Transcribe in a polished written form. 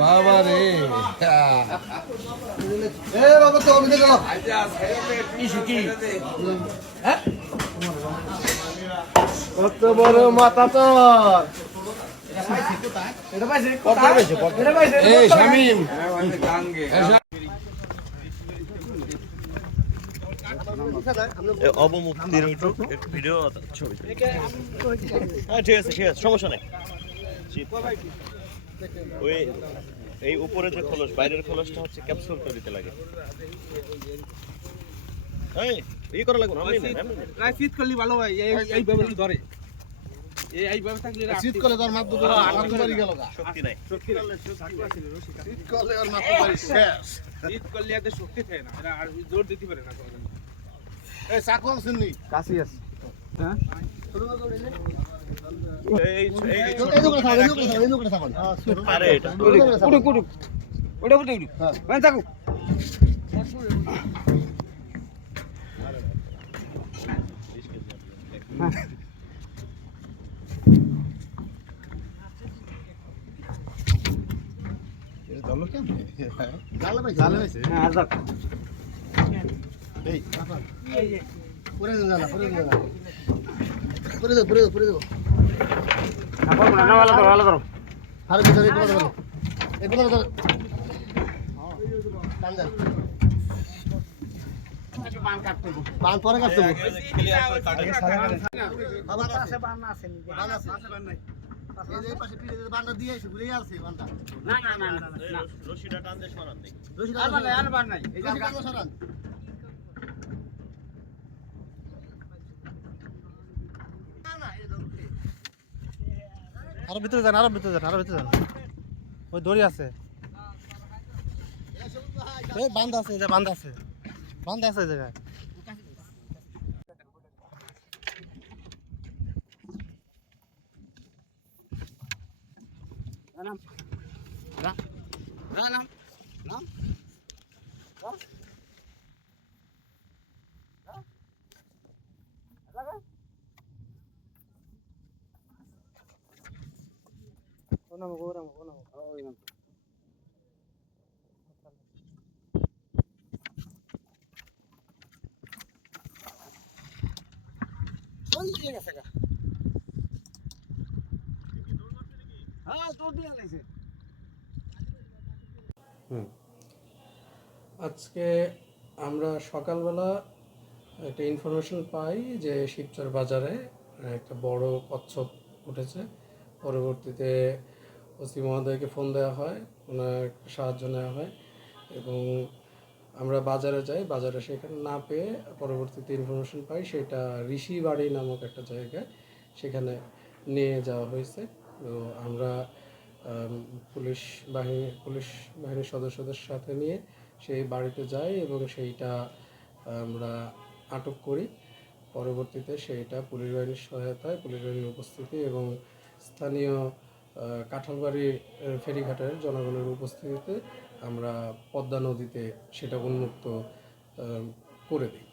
বাবা রে কত বড় মাথা তোর শামিম অবমুক্তির ভিডিও ছবি ঠিক আছে সমস্যা নেই ওই এই উপরে যে খোলস বাইরের খোলসটা হচ্ছে ক্যাপসুল তৈরিতে লাগে এই করা লাগবে না শীত করলে ভালো হয় এইভাবে ধরে এইভাবে থাকলে শীত করলে তোর মাত্র গেল শক্তি নাই শীত করলে ওর মাত্র শীত করলে এত শক্তি থাকে না আর জোর দিতে পারে না এই সাকম শুননি কাশি আছে হ্যাঁ আরো ভিতরে যান ওই দড়ি আছে বান্ধ আছে এই জায়গায় আজকে আমরা সকালবেলা একটা ইনফরমেশন পাই যে শিবচর বাজারে একটা বড় কচ্ছপ উঠেছে। পরবর্তীতে ওসি মহোদয়কে ফোন দেওয়া হয়, ওনার সাহায্য নেওয়া হয় এবং আমরা বাজারে যাই। বাজারে সেখানে না পেয়ে পরবর্তীতে ইনফরমেশন পাই সেটা ঋষিবাড়ি নামক একটা জায়গায়, সেখানে নিয়ে যাওয়া হয়েছে। তো আমরা পুলিশ বাহিনীর সদস্যদের সাথে নিয়ে সেই বাড়িতে যাই এবং সেইটা আমরা আটক করি। পরবর্তীতে সেইটা পুলিশ বাহিনীর সহায়তায়, পুলিশ বাহিনীর উপস্থিতি এবং স্থানীয় কাঁঠালবাড়ি ফেরিঘাটের জনগণের উপস্থিতিতে আমরা পদ্মা নদীতে সেটা উন্মুক্ত করে দিই।